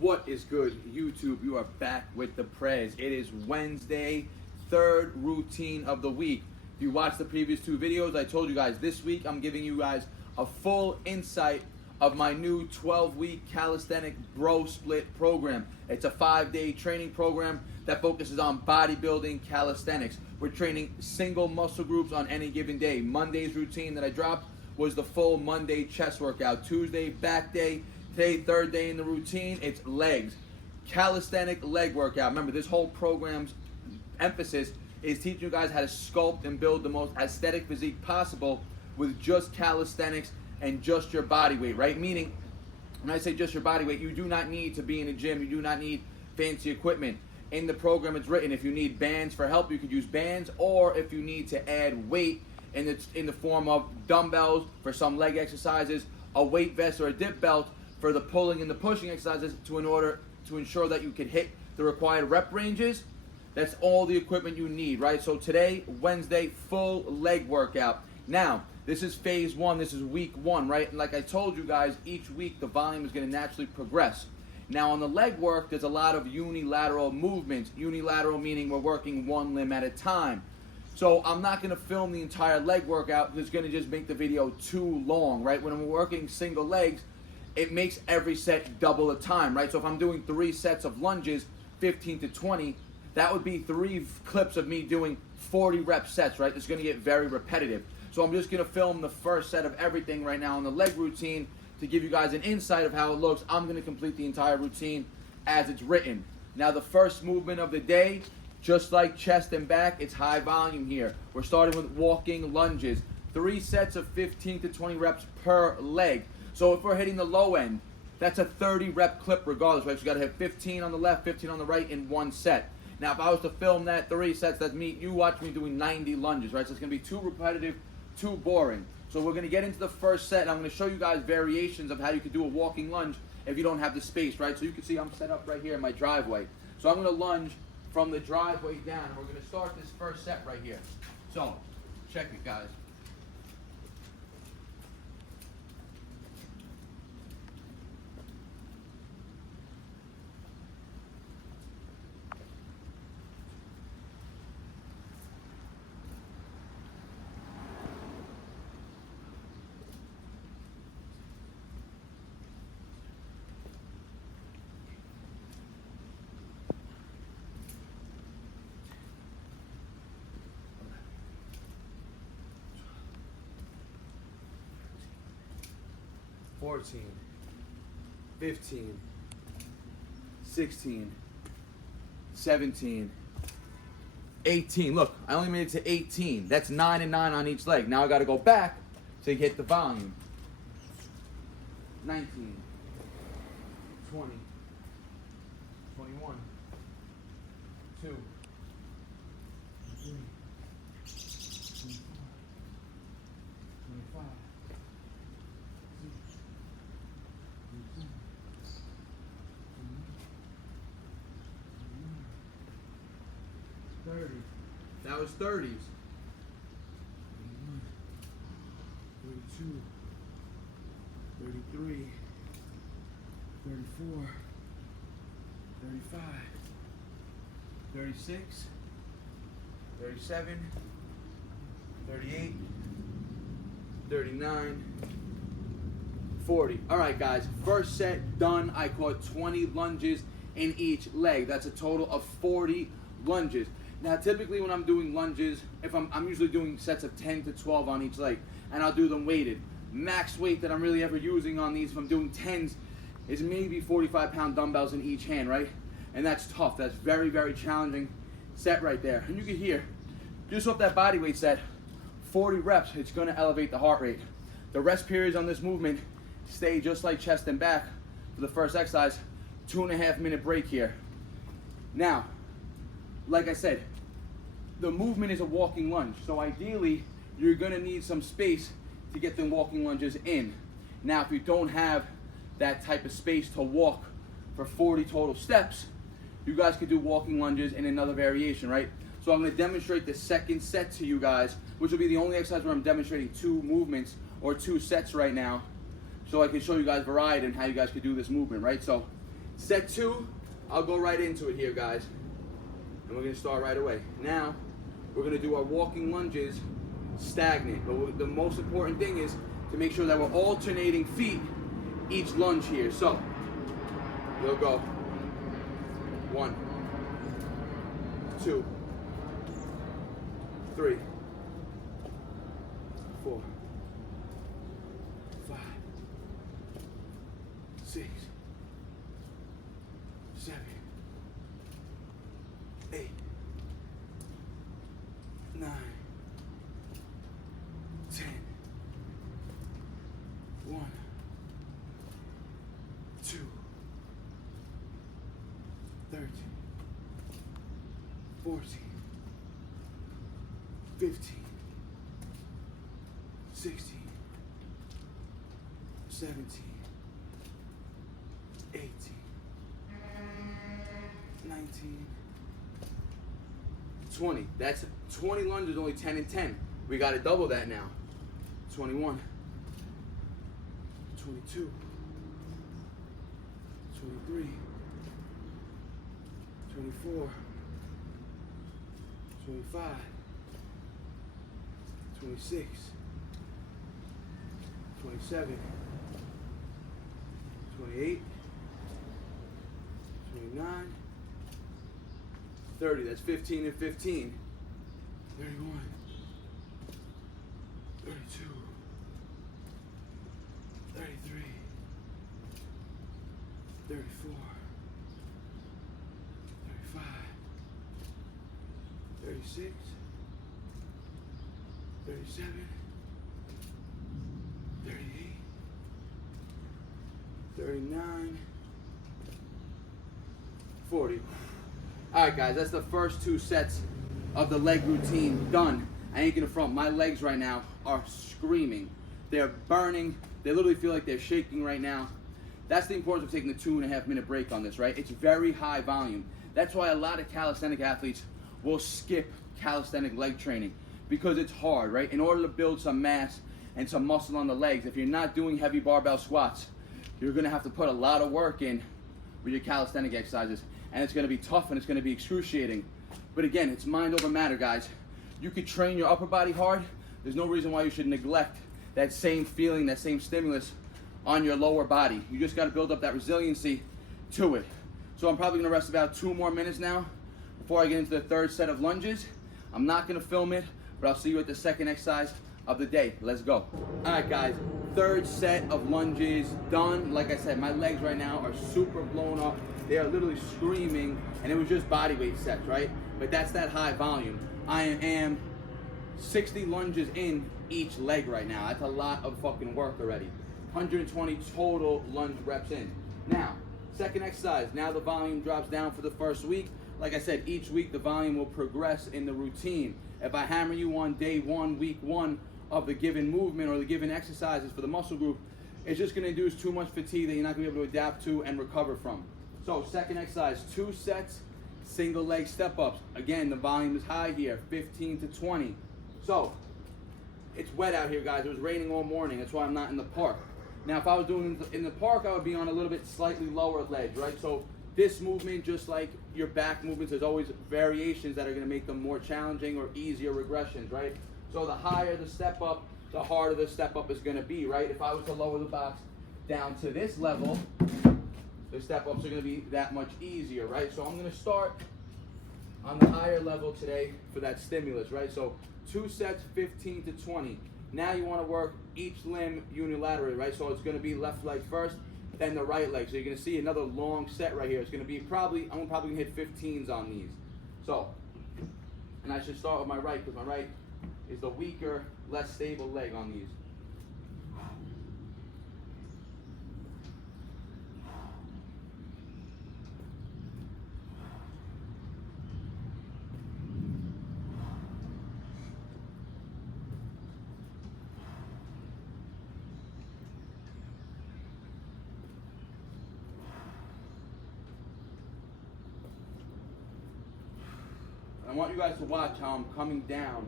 What is good, YouTube? You are back with the Prez. It is Wednesday, third routine of the week. If you watched the previous two videos, I told you guys this week I'm giving you guys a full insight of my new 12-week calisthenic bro split program. It's a 5-day training program that focuses on bodybuilding calisthenics. We're training single muscle groups on any given day. Monday's routine that I dropped was the full Monday chest workout. Tuesday, back day. Today, third day in the routine, it's legs. Calisthenic leg workout. Remember, this whole program's emphasis is teaching you guys how to sculpt and build the most aesthetic physique possible with just calisthenics and just your body weight, right? Meaning, when I say just your body weight, you do not need to be in a gym. You do not need fancy equipment. In the program, it's written if you need bands for help, you could use bands, or if you need to add weight in the form of dumbbells for some leg exercises, a weight vest or a dip belt for the pulling and the pushing exercises in order to ensure that you can hit the required rep ranges. That's all the equipment you need, right? So today, Wednesday, full leg workout. Now, this is phase one. This is week one, right? And like I told you guys, each week the volume is going to naturally progress. Now, on the leg work, there's a lot of unilateral movements. Unilateral meaning we're working one limb at a time. So I'm not going to film the entire leg workout because it's going to just make the video too long, right? When we're working single legs, it makes every set double the time, right? So if I'm doing 3 sets of lunges, 15 to 20, that would be 3 clips of me doing 40 rep sets, right? It's going to get very repetitive. So I'm just going to film the first set of everything right now on the leg routine to give you guys an insight of how it looks. I'm going to complete the entire routine as it's written. Now the first movement of the day, just like chest and back, it's high volume here. We're starting with walking lunges. 3 sets of 15 to 20 reps per leg. So if we're hitting the low end, that's a 30 rep clip regardless, right? So you gotta hit 15 on the left, 15 on the right in 1 set. Now if I was to film that 3 sets, that's me, you watch me doing 90 lunges, right? So it's gonna be too repetitive, too boring. So we're gonna get into the first set, and I'm gonna show you guys variations of how you could do a walking lunge if you don't have the space, right? So you can see I'm set up right here in my driveway. So I'm gonna lunge from the driveway down, and we're gonna start this first set right here. So, check it, guys. $14, $15, $16, $17, $18. Look, I only made it to 18. That's 9 and 9 on each leg. Now I got to go back to hit the volume. 19, 20, 21, 2, 3, 24, 25. 30. That was 30s. 31, 32, 33, 34, 35, 36, 37, 38, 39, 40. All right, guys, first set done. I caught 20 lunges in each leg. That's a total of 40 lunges. Now, typically when I'm doing lunges, if I'm usually doing sets of 10 to 12 on each leg, and I'll do them weighted. Max weight that I'm really ever using on these, if I'm doing 10s, is maybe 45-pound dumbbells in each hand, right? And that's tough. That's very, very challenging set right there. And you can hear, just off that body weight set, 40 reps, it's going to elevate the heart rate. The rest periods on this movement stay just like chest and back for the first exercise. 2.5 minute break here. Now, like I said, the movement is a walking lunge. So ideally, you're gonna need some space to get the walking lunges in. Now, if you don't have that type of space to walk for 40 total steps, you guys could do walking lunges in another variation, right? So I'm gonna demonstrate the second set to you guys, which will be the only exercise where I'm demonstrating 2 movements or 2 sets right now. So I can show you guys variety and how you guys could do this movement, right? So Set 2, I'll go right into it here, guys. And we're gonna start right away. Now, we're gonna do our walking lunges stagnant. But the most important thing is to make sure that we're alternating feet each lunge here. So, we'll go 1, 2, 3, 4, 5, 6, 7, 8, 9, 10, 1, 2, 13, 14, 15, 16, 17, 18, 19, 20. That's 20 lunges, only 10 and 10. We got to double that now. 21, 22, 23, 24, 25, 26, 27, 28, 29, 30. That's 15 and 15. 31, 32, 33, 34, 35, 36, 37, 38, 39, 40. All right, guys, that's the first 2 sets of the leg routine done. I ain't gonna front, my legs right now are screaming. They're burning. They literally feel like they're shaking right now. That's the importance of taking the 2.5 minute break on this, right? It's very high volume. That's why a lot of calisthenic athletes will skip calisthenic leg training, because it's hard, right? In order to build some mass and some muscle on the legs, if you're not doing heavy barbell squats, you're gonna have to put a lot of work in with your calisthenic exercises, and it's gonna be tough and it's gonna be excruciating. But again, it's mind over matter, guys. You could train your upper body hard. There's no reason why you should neglect that same feeling, that same stimulus on your lower body. You just gotta build up that resiliency to it. So I'm probably gonna rest about 2 more minutes now before I get into the 3rd set of lunges. I'm not gonna film it, but I'll see you at the 2nd exercise of the day. Let's go. All right, guys, 3rd set of lunges done. Like I said, my legs right now are super blown up. They are literally screaming, and it was just body weight sets, right? But that's that high volume. I am 60 lunges in each leg right now. That's a lot of fucking work already. 120 total lunge reps in. Now, 2nd exercise. Now the volume drops down for the 1st week. Like I said, each week the volume will progress in the routine. If I hammer you on day 1, week 1 of the given movement or the given exercises for the muscle group, it's just gonna induce too much fatigue that you're not gonna be able to adapt to and recover from. So 2nd exercise, 2 sets, single leg step ups. Again, the volume is high here, 15 to 20. So, it's wet out here, guys. It was raining all morning. That's why I'm not in the park. Now, if I was doing it in the park, I would be on a little bit slightly lower ledge, right? So this movement, just like your back movements, there's always variations that are gonna make them more challenging or easier regressions, right? So the higher the step up, the harder the step up is gonna be, right? If I was to lower the box down to this level, the step ups are gonna be that much easier, right? So I'm gonna start on the higher level today for that stimulus, right? So 2 sets, 15 to 20. Now you wanna work each limb unilaterally, right? So it's gonna be left leg first, then the right leg. So you're gonna see another long set right here. It's gonna be I'm probably gonna hit 15s on these. So, and I should start with my right, because my right is the weaker, less stable leg on these. I want you guys to watch how I'm coming down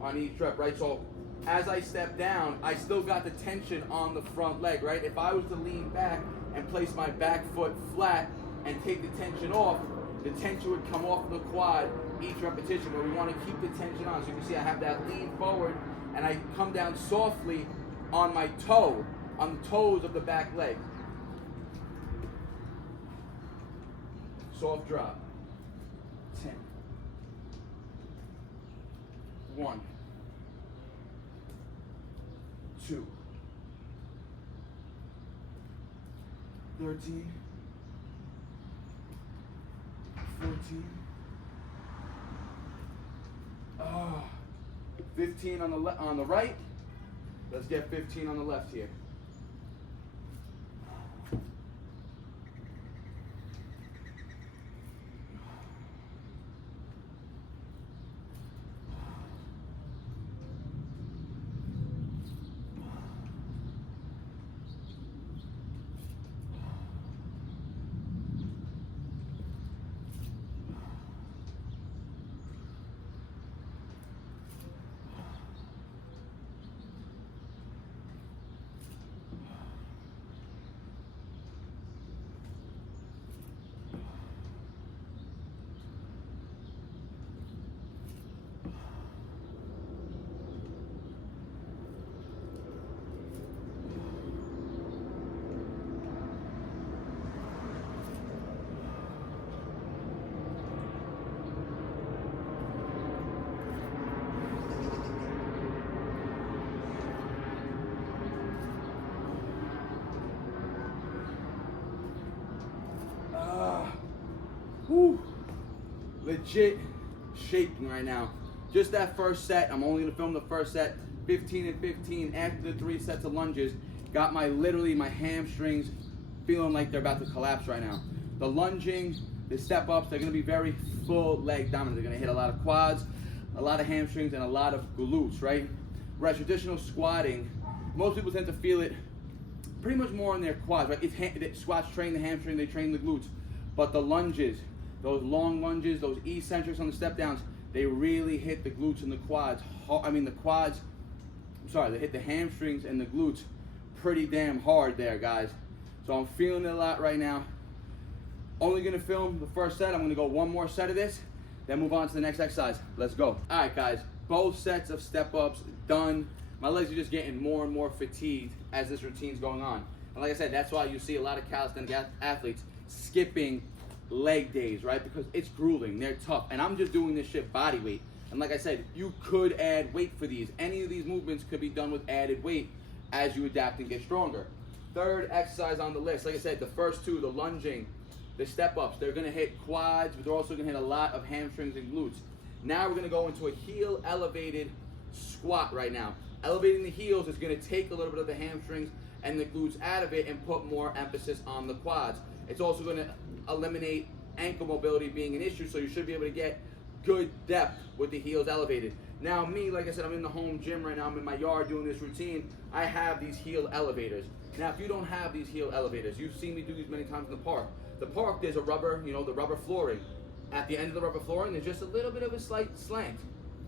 on each rep, right? So as I step down, I still got the tension on the front leg, right? If I was to lean back and place my back foot flat and take the tension off, the tension would come off the quad each repetition, where we want to keep the tension on. So you can see I have that lean forward and I come down softly on my toe, on the toes of the back leg. Soft drop. 10. 1. 2. 13. 14. 15 on the right. Let's get 15 on the left here. Legit shaking right now. Just that first set, I'm only gonna film the first set, 15 and 15 after the 3 sets of lunges. Got literally my hamstrings feeling like they're about to collapse right now. The lunging, the step ups, they're gonna be very full leg dominant. They're gonna hit a lot of quads, a lot of hamstrings, and a lot of glutes, right? Whereas traditional squatting, most people tend to feel it pretty much more in their quads, right? Squats train the hamstring, they train the glutes. But the lunges, those long lunges, those eccentrics on the step downs, they really hit the glutes and the quads. They hit the hamstrings and the glutes pretty damn hard there, guys. So I'm feeling it a lot right now. Only gonna film the first set. I'm gonna go one more set of this, then move on to the next exercise. Let's go. All right, guys, both sets of step ups done. My legs are just getting more and more fatigued as this routine's going on. And like I said, that's why you see a lot of calisthenic athletes skipping leg days, right? Because it's grueling, they're tough, and I'm just doing this shit body weight. And like I said, you could add weight for these. Any of these movements could be done with added weight as you adapt and get stronger. Third exercise on the list, like I said, the first two, the lunging, the step ups, they're gonna hit quads, but they're also gonna hit a lot of hamstrings and glutes. Now we're gonna go into a heel elevated squat right now. Elevating the heels is gonna take a little bit of the hamstrings and the glutes out of it and put more emphasis on the quads. It's also gonna eliminate ankle mobility being an issue, so you should be able to get good depth with the heels elevated. Now me, like I said, I'm in the home gym right now, I'm in my yard doing this routine. I have these heel elevators. Now if you don't have these heel elevators, you've seen me do these many times in the park. The park, there's a rubber, the rubber flooring. At the end of the rubber flooring, there's just a little bit of a slight slant.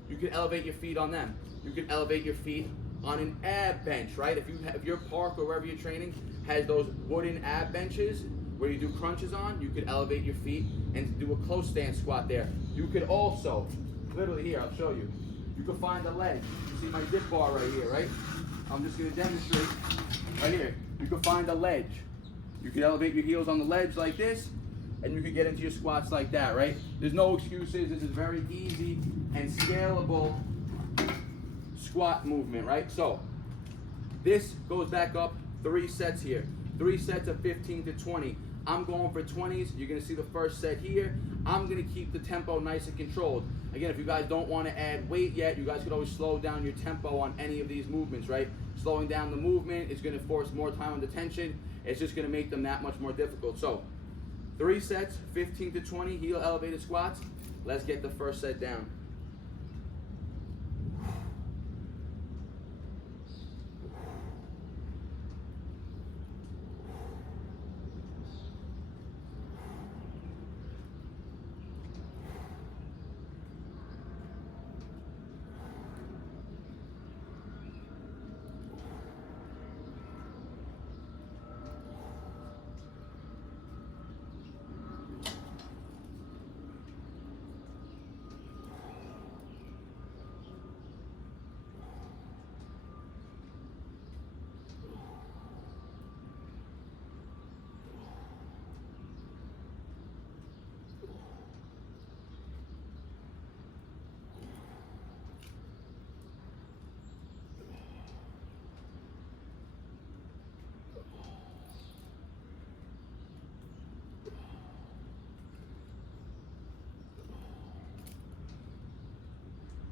You can elevate your feet on them. You can elevate your feet on an ab bench, right? If your park or wherever you're training has those wooden ab benches where you do crunches on, you could elevate your feet and do a close stance squat there. You could also, literally here, I'll show you. You could find a ledge. You see my dip bar right here, right? I'm just gonna demonstrate right here. You could find a ledge. You could elevate your heels on the ledge like this, and you could get into your squats like that, right? There's no excuses. This is very easy and scalable squat movement, right? So this goes back up 3 sets here. 3 sets of 15 to 20. I'm going for 20s. You're gonna see the first set here. I'm gonna keep the tempo nice and controlled. Again, if you guys don't wanna add weight yet, you guys could always slow down your tempo on any of these movements, right? Slowing down the movement is gonna force more time on the tension. It's just gonna make them that much more difficult. So 3 sets, 15 to 20 heel elevated squats. Let's get the first set down.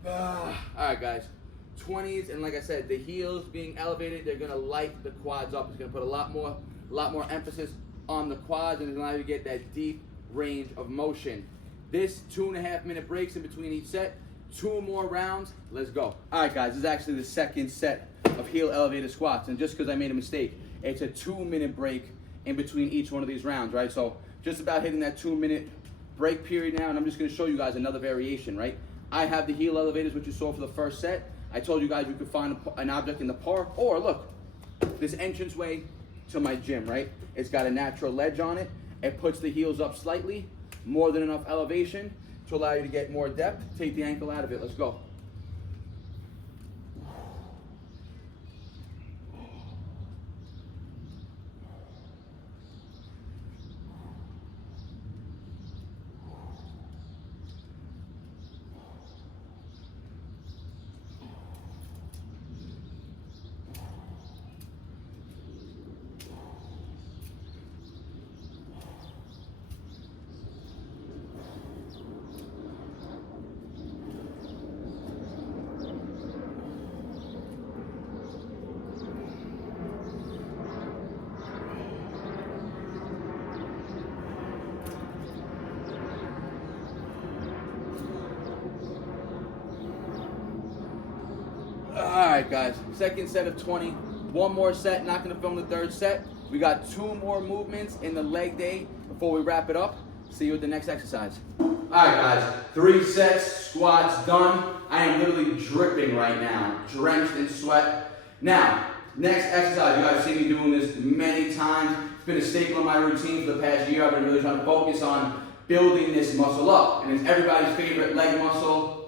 All right, guys. 20s, and like I said, the heels being elevated, they're gonna light the quads up. It's gonna put a lot more emphasis on the quads, and it's gonna allow you to get that deep range of motion. This 2.5-minute breaks in between each set. 2 more rounds. Let's go. All right, guys. This is actually the second set of heel elevated squats, and just because I made a mistake, it's a 2-minute break in between each one of these rounds, right? So just about hitting that 2-minute break period now, and I'm just gonna show you guys another variation, right? I have the heel elevators, which you saw for the first set. I told you guys you could find an object in the park, or look, this entranceway to my gym, right? It's got a natural ledge on it. It puts the heels up slightly, more than enough elevation to allow you to get more depth. Take the ankle out of it. Let's go. All right, guys, second set of 20. One more set, not gonna film the third set. We got 2 more movements in the leg day before we wrap it up. See you at the next exercise. All right, guys, 3 sets, squats done. I am literally dripping right now, drenched in sweat. Now, next exercise, you guys have seen me doing this many times. It's been a staple in my routine for the past year. I've been really trying to focus on building this muscle up, and it's everybody's favorite leg muscle.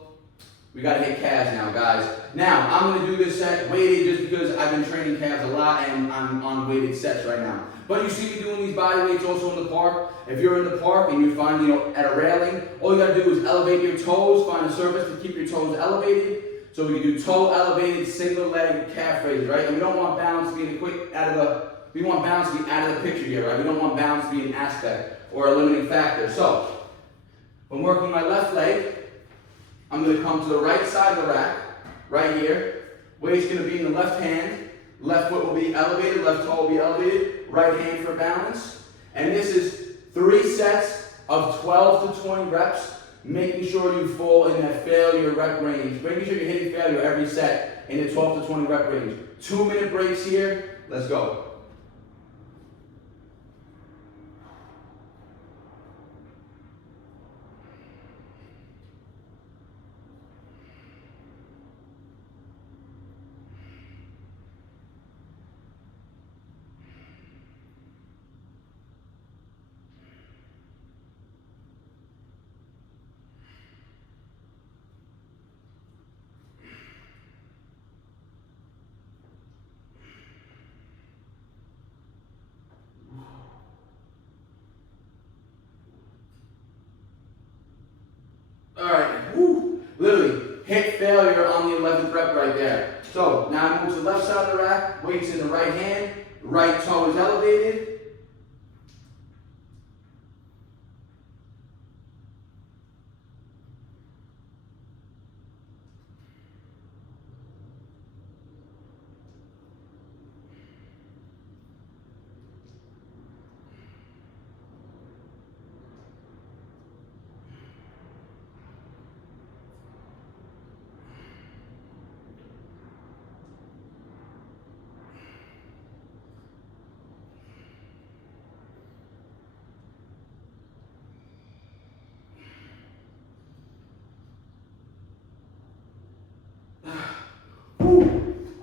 We gotta hit calves now, guys. Now, I'm gonna do this set weighted just because I've been training calves a lot and I'm on weighted sets right now. But you see me doing these body weights also in the park. If you're in the park and you find, at a railing, all you gotta do is elevate your toes, find a surface to keep your toes elevated. So we can do toe elevated, single leg calf raises, right? And we don't want balance to be we want balance to be out of the picture here, right? We don't want balance to be an aspect or a limiting factor. So, when working my left leg, I'm going to come to the right side of the rack, right here. Weight's going to be in the left hand. Left foot will be elevated, left toe will be elevated. Right hand for balance. And this is 3 sets of 12 to 20 reps, making sure you fall in that failure rep range. Making sure you're hitting failure every set in the 12 to 20 rep range. 2-minute breaks here. Let's go. Alright, literally hit failure on the 11th rep right there. So now I move to the left side of the rack, weights in the right hand, right toe is elevated.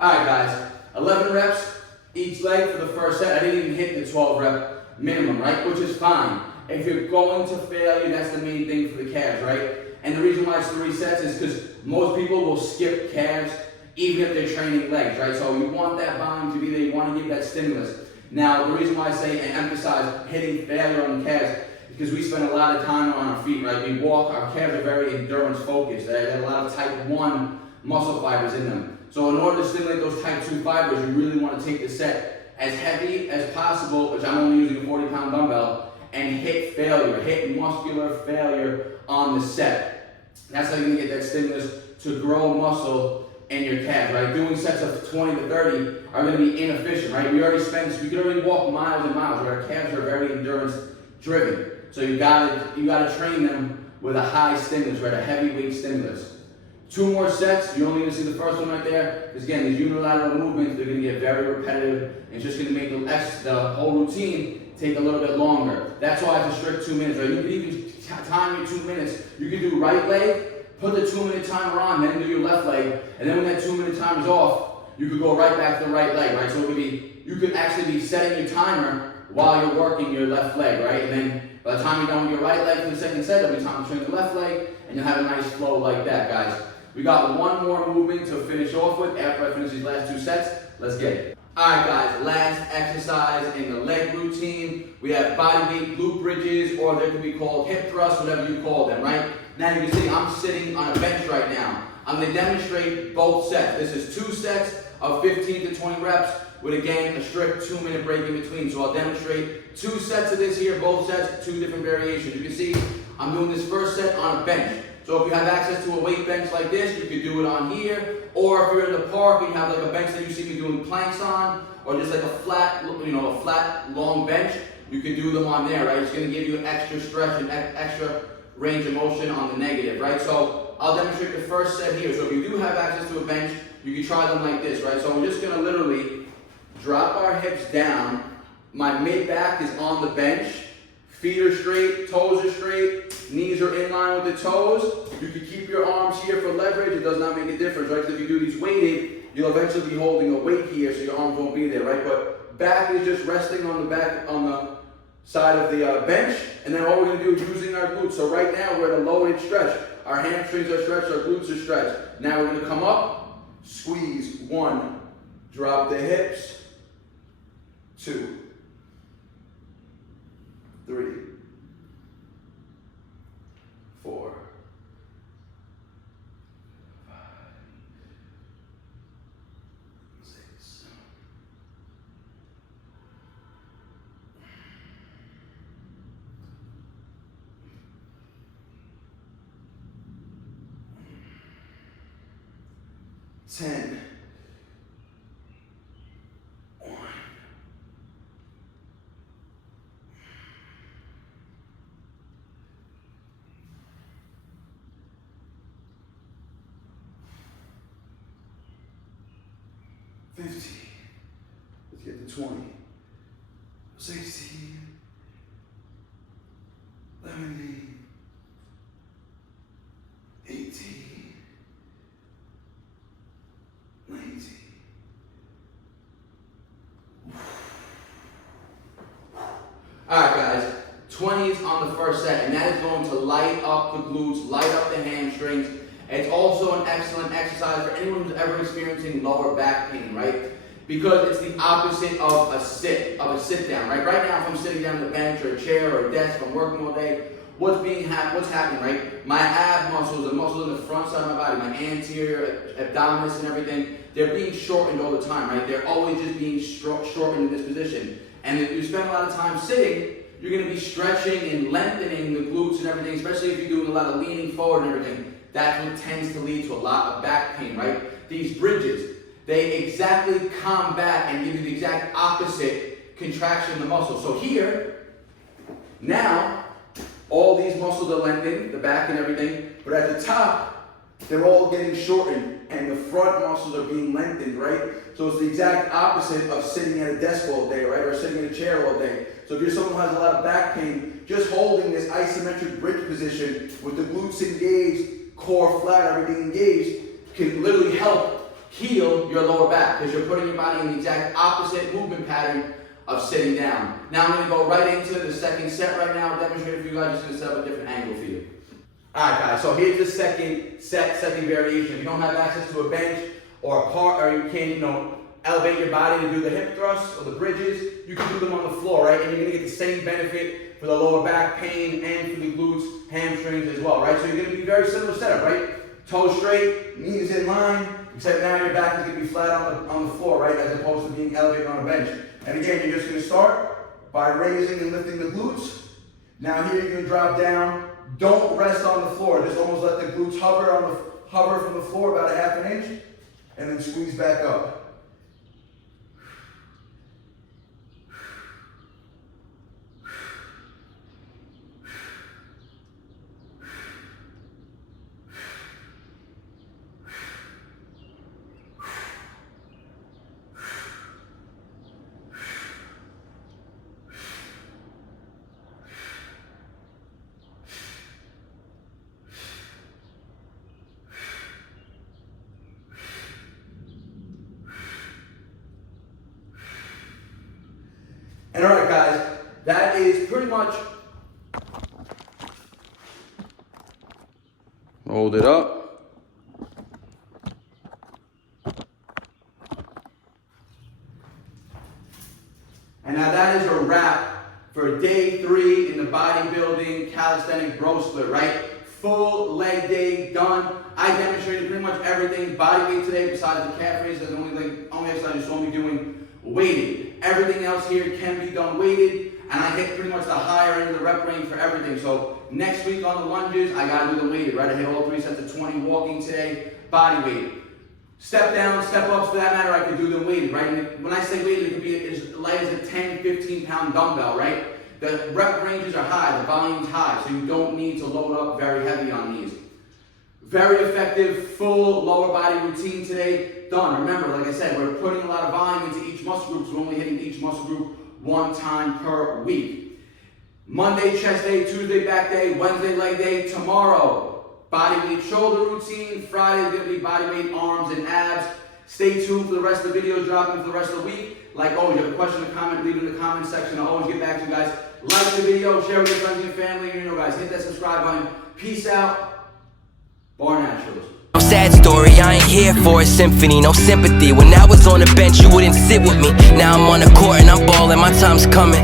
Alright guys, 11 reps each leg for the first set. I didn't even hit the 12 rep minimum, right? Which is fine. If you're going to failure, that's the main thing for the calves, right? And the reason why it's 3 sets is because most people will skip calves even if they're training legs, right? So you want that volume to be there, you want to give that stimulus. Now, the reason why I say and emphasize hitting failure on the calves is because we spend a lot of time on our feet, right? We walk, our calves are very endurance focused. They have a lot of type 1 muscle fibers in them. So in order to stimulate those type 2 fibers, you really want to take the set as heavy as possible, which I'm only using a 40-pound dumbbell, and hit failure, hit muscular failure on the set. That's how you're going to get that stimulus to grow muscle in your calves, right? Doing sets of 20 to 30 are going to be inefficient, right? We could already walk miles and miles, right? Our calves are very endurance driven. So you gotta train them with a high stimulus, right? A heavyweight stimulus. 2 more sets, you only need to see the first one right there. Because again, these unilateral movements, they're gonna get very repetitive, and it's just gonna make the whole routine take a little bit longer. That's why it's a strict 2 minutes, right? You can even time your 2 minutes. You can do right leg, put the 2-minute timer on, then do your left leg, and then when that 2-minute timer is off, you could go right back to the right leg, right? So you could actually be setting your timer while you're working your left leg, right? And then by the time you're done with your right leg for the second set, it'll be time to train the left leg, and you'll have a nice flow like that, guys. We got 1 more movement to finish off with after I finish these last 2 sets. Let's get it. All right, guys, last exercise in the leg routine. We have body weight glute bridges, or they can be called hip thrusts, whatever you call them, right? Now you can see I'm sitting on a bench right now. I'm gonna demonstrate both sets. This is 2 sets of 15 to 20 reps with, again, a strict 2-minute break in between. So I'll demonstrate 2 sets of this here, both sets, 2 different variations. You can see I'm doing this first set on a bench. So if you have access to a weight bench like this, you could do it on here. Or if you're in the park and you have like a bench that you see me doing planks on, or just like a flat, a flat, long bench, you can do them on there, right? It's gonna give you an extra stretch and extra range of motion on the negative, right? So I'll demonstrate the first set here. So if you do have access to a bench, you can try them like this, right? So we're just gonna literally drop our hips down. My mid-back is on the bench. Feet are straight, toes are straight, knees are in line with the toes. You can keep your arms here for leverage. It does not make a difference, right? Because if you do these weighted, you'll eventually be holding a weight here, so your arms won't be there, right? But back is just resting on the side of the bench, and then all we're gonna do is using our glutes. So right now we're at a loaded stretch. Our hamstrings are stretched, our glutes are stretched. Now we're gonna come up, squeeze, 1, drop the hips, 2, 3, 4, 5, 6, 10, 1, 15, let's get to 20, 16, 17, 18, 19. Alright guys, 20s on the first set, and that is going to light up the glutes, light up the hamstrings. It's also an excellent exercise for anyone who's ever experiencing lower back pain, right? Because it's the opposite of a sit down, right? Right now, if I'm sitting down on a bench or a chair or a desk, if I'm working all day, what's happening, right? My ab muscles, the muscles in the front side of my body, my anterior abdominis and everything, they're being shortened all the time, right? They're always just being shortened in this position. And if you spend a lot of time sitting, you're gonna be stretching and lengthening the glutes and everything, especially if you're doing a lot of leaning forward and everything. That's what tends to lead to a lot of back pain, right? These bridges, they exactly combat and give you the exact opposite contraction of the muscle. So here, now, all these muscles are lengthened, the back and everything, but at the top, they're all getting shortened, and the front muscles are being lengthened, right? So it's the exact opposite of sitting at a desk all day, right? Or sitting in a chair all day. So if you're someone who has a lot of back pain, just holding this isometric bridge position with the glutes engaged, core flat, everything engaged, can literally help heal your lower back because you're putting your body in the exact opposite movement pattern of sitting down. Now I'm going to go right into the second set right now. I'll demonstrate it for you guys. Just going to set up a different angle for you. Alright guys, so here's the second variation. If you don't have access to a bench or a part, or you can't, elevate your body to do the hip thrusts or the bridges, you can do them on the floor, right? And you're going to get the same benefit for the lower back pain and for the glutes, hamstrings as well, right? So you're going to be very similar setup, right? Toes straight, knees in line, except now your back is going to be flat on the floor, right? As opposed to being elevated on a bench. And again, you're just going to start by raising and lifting the glutes. Now here you're going to drop down. Don't rest on the floor. Just almost let the glutes hover hover from the floor about a half an inch, and then squeeze back up. And all right, guys, that is pretty much. Hold it up. And now that is a wrap for day 3 in the bodybuilding calisthenic bro split, right? Full leg day done. I demonstrated pretty much everything. Body weight today besides the calf raise. That's the only exercise you saw me doing weighted. Everything else here can be done weighted, and I hit pretty much the higher end of the rep range for everything. So next week on the lunges, I gotta do the weighted, right? I hit all 3 sets of 20 walking today, body weight. Step down, step ups for that matter, I could do them weighted, right? And when I say weighted, it could be as light as a 10, 15 pound dumbbell, right? The rep ranges are high, the volume's high, so you don't need to load up very heavy on these. Very effective, full lower body routine today, done. Remember, like I said, we're putting a lot of volume into each muscle group, so we're only hitting each muscle group 1 time per week. Monday, chest day, Tuesday, back day, Wednesday, leg day, tomorrow, body weight shoulder routine, Friday is gonna be body weight arms and abs. Stay tuned for the rest of the videos dropping for the rest of the week. Like always, you have a question or comment, leave it in the comment section. I'll always get back to you guys. Like the video, share with your friends and your family. You know, guys, hit that subscribe button. Peace out. Barnaturals. No sad story, I ain't here for a symphony, no sympathy. When I was on the bench, you wouldn't sit with me. Now I'm on the court and I'm balling, my time's coming.